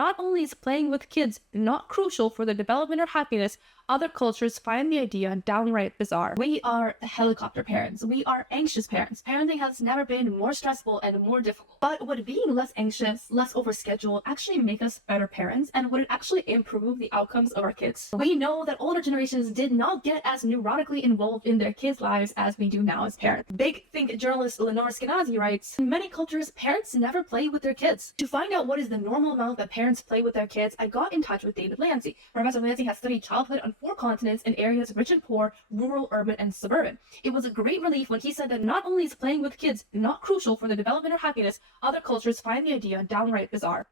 not only is playing with kids not crucial for their development or happiness, other cultures find the idea downright bizarre. We are the helicopter parents. We are anxious parents. Parenting has never been more stressful and more difficult. But would being less anxious, less overscheduled actually make us better parents? And would it actually improve the outcomes of our kids? We know that older generations did not get as neurotically involved in their kids' lives as we do now as parents. Big Think journalist Lenore Skenazy writes, in many cultures, parents never play with their kids. To find out what is the normal amount that parents play with their kids, I got in touch with David Lancy. Professor Lancy has studied childhood on 4 continents in areas rich and poor, rural, urban, and suburban. It was a great relief when he said that not only is playing with kids not crucial for their development or happiness, other cultures find the idea downright bizarre.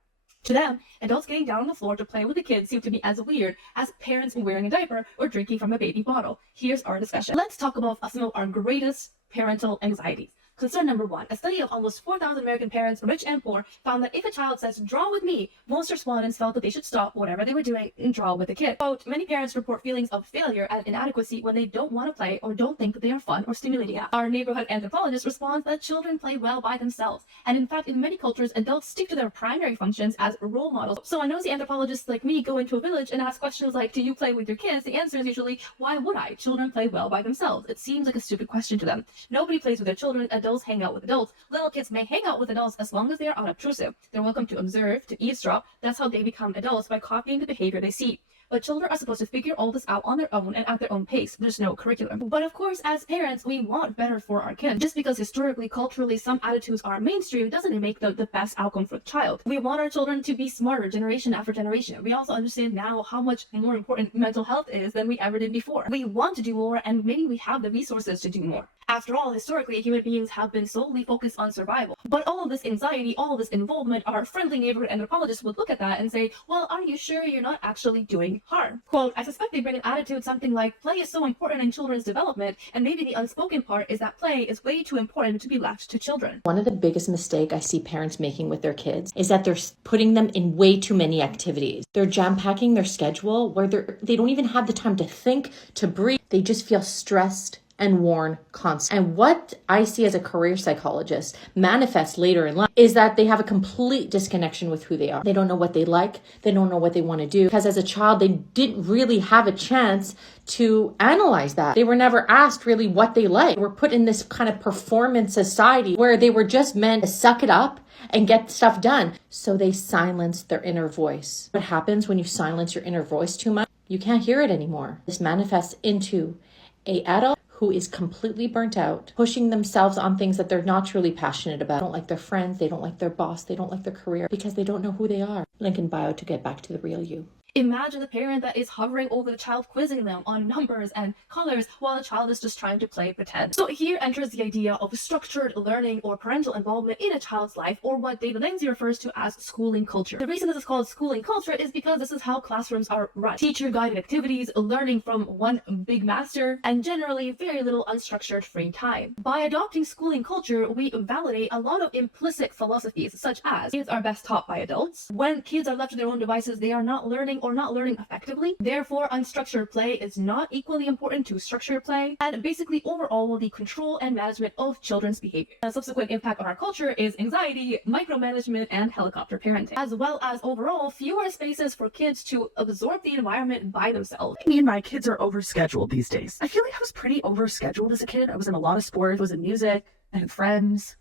To them, adults getting down on the floor to play with the kids seem to be as weird as parents wearing a diaper or drinking from a baby bottle. Here's our discussion. Let's talk about some of our greatest parental anxieties. Concern number 1, a study of almost 4,000 American parents, rich and poor, found that if a child says, draw with me, most respondents felt that they should stop whatever they were doing and draw with the kid. Quote, many parents report feelings of failure and inadequacy when they don't want to play or don't think that they are fun or stimulating. Our neighborhood anthropologist responds that children play well by themselves. And in fact, in many cultures, adults stick to their primary functions as role models. So a nosy anthropologist like me go into a village and ask questions like, do you play with your kids? The answer is usually, why would I? Children play well by themselves. It seems like a stupid question to them. Nobody plays with their children. Adults hang out with adults. Little kids may hang out with adults as long as they are unobtrusive. They're welcome to observe, to eavesdrop. That's how they become adults, by copying the behavior they see. But children are supposed to figure all this out on their own and at their own pace. There's no curriculum. But of course, as parents, we want better for our kids. Just because historically, culturally, some attitudes are mainstream doesn't make them the best outcome for the child. We want our children to be smarter generation after generation. We also understand now how much more important mental health is than we ever did before. We want to do more, and maybe we have the resources to do more. After all, historically, human beings have been solely focused on survival. But all of this anxiety, all of this involvement, our friendly neighborhood anthropologists would look at that and say, well, are you sure you're not actually doing harm? Quote, I suspect they bring an attitude something like, play is so important in children's development, and maybe the unspoken part is that play is way too important to be left to children. One of the biggest mistakes I see parents making with their kids is that they're putting them in way too many activities. They're jam-packing their schedule where they don't even have the time to think, to breathe. They just feel stressed and worn constantly. And what I see as a career psychologist manifests later in life is that they have a complete disconnection with who they are. They don't know what they like. They don't know what they want to do. Because as a child, they didn't really have a chance to analyze that. They were never asked really what they like. They were put in this kind of performance society where they were just meant to suck it up and get stuff done. So they silenced their inner voice. What happens when you silence your inner voice too much? You can't hear it anymore. This manifests into an adult who is completely burnt out, pushing themselves on things that they're not truly passionate about. They don't like their friends, they don't like their boss, they don't like their career because they don't know who they are. Link in bio to get back to the real you. Imagine the parent that is hovering over the child, quizzing them on numbers and colors while the child is just trying to play pretend. So here enters the idea of structured learning or parental involvement in a child's life, or what David Lancy refers to as schooling culture. The reason this is called schooling culture is because this is how classrooms are run. Teacher-guided activities, learning from one big master, and generally very little unstructured free time. By adopting schooling culture, we validate a lot of implicit philosophies, such as kids are best taught by adults. When kids are left to their own devices, they are not learning or not learning effectively. Therefore, unstructured play is not equally important to structured play, and basically overall the control and management of children's behavior. A subsequent impact on our culture is anxiety, micromanagement, and helicopter parenting, as well as overall fewer spaces for kids to absorb the environment by themselves. Me and my kids are overscheduled these days. I feel like I was pretty overscheduled as a kid. I was in a lot of sports, was in music, I had friends.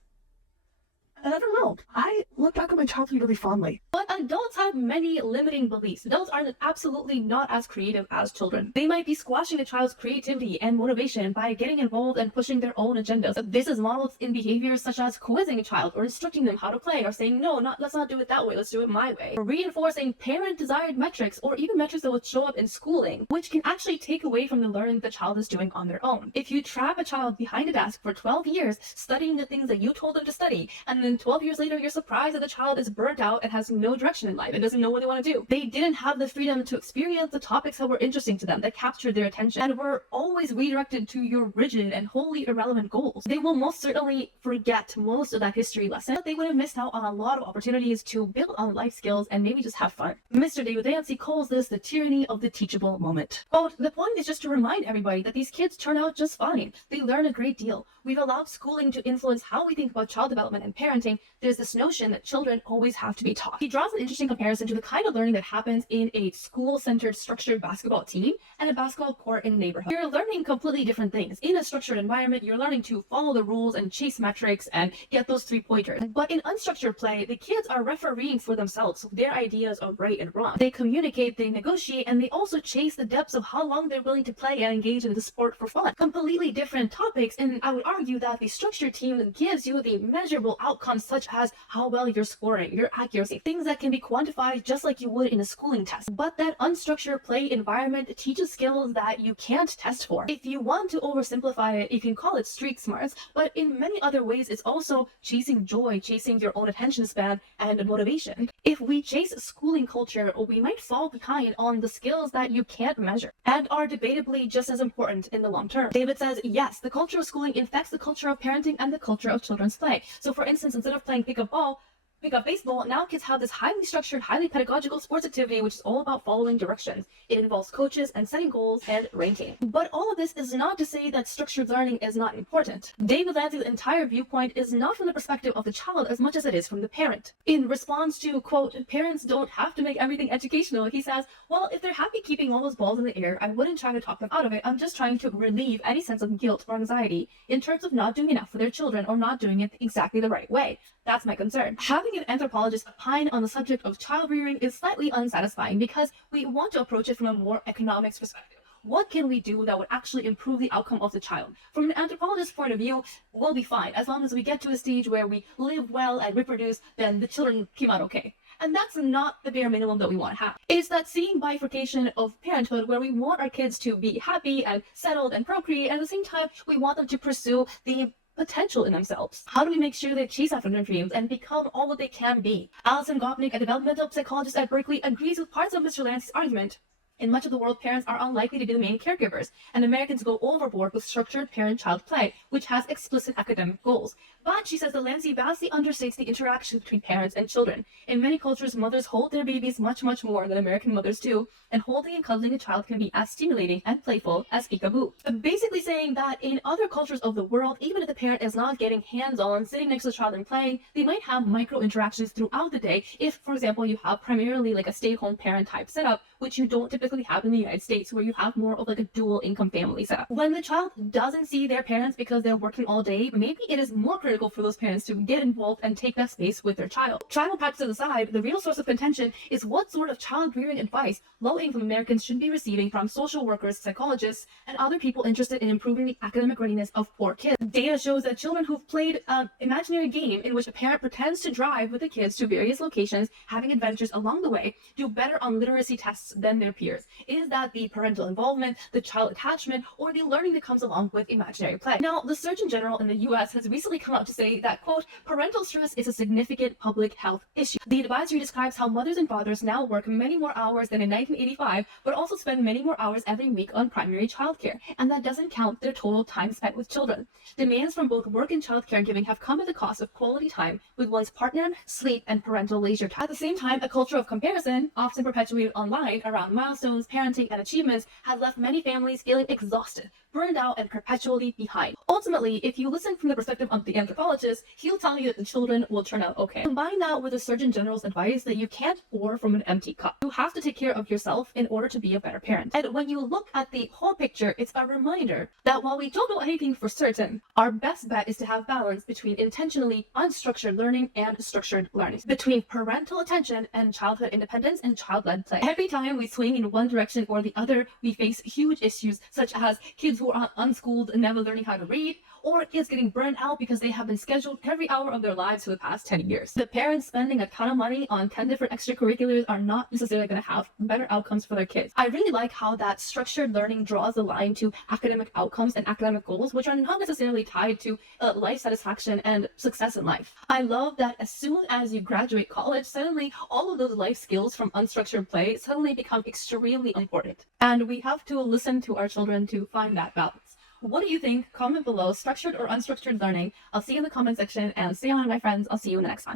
And I don't know, I look back at my childhood really fondly. But adults have many limiting beliefs. Adults are absolutely not as creative as children. They might be squashing a child's creativity and motivation by getting involved and pushing their own agendas. This is modeled in behaviors such as quizzing a child or instructing them how to play, or saying, no, let's not do it that way, let's do it my way. Or reinforcing parent-desired metrics, or even metrics that would show up in schooling, which can actually take away from the learning the child is doing on their own. If you trap a child behind a desk for 12 years studying the things that you told them to study, and then 12 years later you're surprised that the child is burnt out and has no direction in life and doesn't know what they want to do. They didn't have the freedom to experience the topics that were interesting to them, that captured their attention, and were always redirected to your rigid and wholly irrelevant goals. They will most certainly forget most of that history lesson, but they would have missed out on a lot of opportunities to build on life skills and maybe just have fun. Mr. David Lancy calls this the tyranny of the teachable moment. Quote, the point is just to remind everybody that these kids turn out just fine. They learn a great deal. We've allowed schooling to influence how we think about child development and parenting, parenting, there's this notion that children always have to be taught. He draws an interesting comparison to the kind of learning that happens in a school-centered structured basketball team and a basketball court in a neighborhood. You're learning completely different things. In a structured environment, you're learning to follow the rules and chase metrics and get those 3-pointers. But in unstructured play, the kids are refereeing for themselves their ideas of right and wrong. They communicate, they negotiate, and they also chase the depths of how long they're willing to play and engage in the sport for fun. Completely different topics, and I would argue that the structured team gives you the measurable outcomes such as how well you're scoring, your accuracy, things that can be quantified just like you would in a schooling test. But that unstructured play environment teaches skills that you can't test for. If you want to oversimplify it, you can call it street smarts, but in many other ways, it's also chasing joy, chasing your own attention span and motivation. If we chase schooling culture, we might fall behind on the skills that you can't measure and are debatably just as important in the long term. David says, yes, the culture of schooling infects the culture of parenting and the culture of children's play. So for instance, instead of playing pick up baseball, now kids have this highly structured, highly pedagogical sports activity, which is all about following directions. It involves coaches and setting goals and ranking. But all of this is not to say that structured learning is not important. David Lance's entire viewpoint is not from the perspective of the child as much as it is from the parent. In response to, quote, parents don't have to make everything educational, he says, well, if they're happy keeping all those balls in the air, I wouldn't try to talk them out of it. I'm just trying to relieve any sense of guilt or anxiety in terms of not doing enough for their children or not doing it exactly the right way. That's my concern. Having an anthropologist opine on the subject of child rearing is slightly unsatisfying because we want to approach it from a more economics perspective. What can we do that would actually improve the outcome of the child? From an anthropologist's point of view, we'll be fine. As long as we get to a stage where we live well and reproduce, then the children came out okay. And that's not the bare minimum that we want to have. It's that seeing bifurcation of parenthood where we want our kids to be happy and settled and procreate, and at the same time, we want them to pursue the potential in themselves. How do we make sure they chase after their dreams and become all that they can be? Alison Gopnik, a developmental psychologist at Berkeley, agrees with parts of Mr. Lance's argument. In much of the world, parents are unlikely to be the main caregivers, and Americans go overboard with structured parent-child play, which has explicit academic goals. But she says that Lancey vastly understates the interaction between parents and children. In many cultures, mothers hold their babies much, much more than American mothers do, and holding and cuddling a child can be as stimulating and playful as peekaboo. Basically saying that in other cultures of the world, even if the parent is not getting hands-on, sitting next to the child and playing, they might have micro-interactions throughout the day if, for example, you have primarily like a stay-at-home parent type setup, which you don't typically have in the United States, where you have more of like a dual income family setup. When the child doesn't see their parents because they're working all day, maybe it is more critical for those parents to get involved and take that space with their child. Tribal practices aside, the real source of contention is what sort of child rearing advice low-income Americans should be receiving from social workers, psychologists, and other people interested in improving the academic readiness of poor kids. Data shows that children who've played an imaginary game in which a parent pretends to drive with the kids to various locations, having adventures along the way, do better on literacy tests than their peers. Is that the parental involvement, the child attachment, or the learning that comes along with imaginary play? Now, the Surgeon General in the US has recently come out to say that, quote, parental stress is a significant public health issue. The advisory describes how mothers and fathers now work many more hours than in 1985, but also spend many more hours every week on primary childcare, and that doesn't count their total time spent with children. Demands from both work and child caregiving have come at the cost of quality time with one's partner, sleep, and parental leisure time. At the same time, a culture of comparison, often perpetuated online around milestones, parenting, and achievements, has left many families feeling exhausted, burned out, and perpetually behind. Ultimately, if you listen from the perspective of the anthropologist, he'll tell you that the children will turn out okay. Combine that with the Surgeon General's advice that you can't pour from an empty cup. You have to take care of yourself in order to be a better parent. And when you look at the whole picture, it's a reminder that while we don't know anything for certain, our best bet is to have balance between intentionally unstructured learning and structured learning, between parental attention and childhood independence and child-led play. Every time we swing in one direction or the other, we face huge issues such as kids who are unschooled and never learning how to read, or kids getting burned out because they have been scheduled every hour of their lives for the past 10 years. The parents spending a ton of money on 10 different extracurriculars are not necessarily going to have better outcomes for their kids. I really like how that structured learning draws the line to academic outcomes and academic goals, which are not necessarily tied to life satisfaction and success in life. I love that as soon as you graduate college, suddenly all of those life skills from unstructured play suddenly become extremely important. And we have to listen to our children to find that balance. What do you think? Comment below, structured or unstructured learning. I'll see you in the comment section, and stay on, my friends. I'll see you in the next one.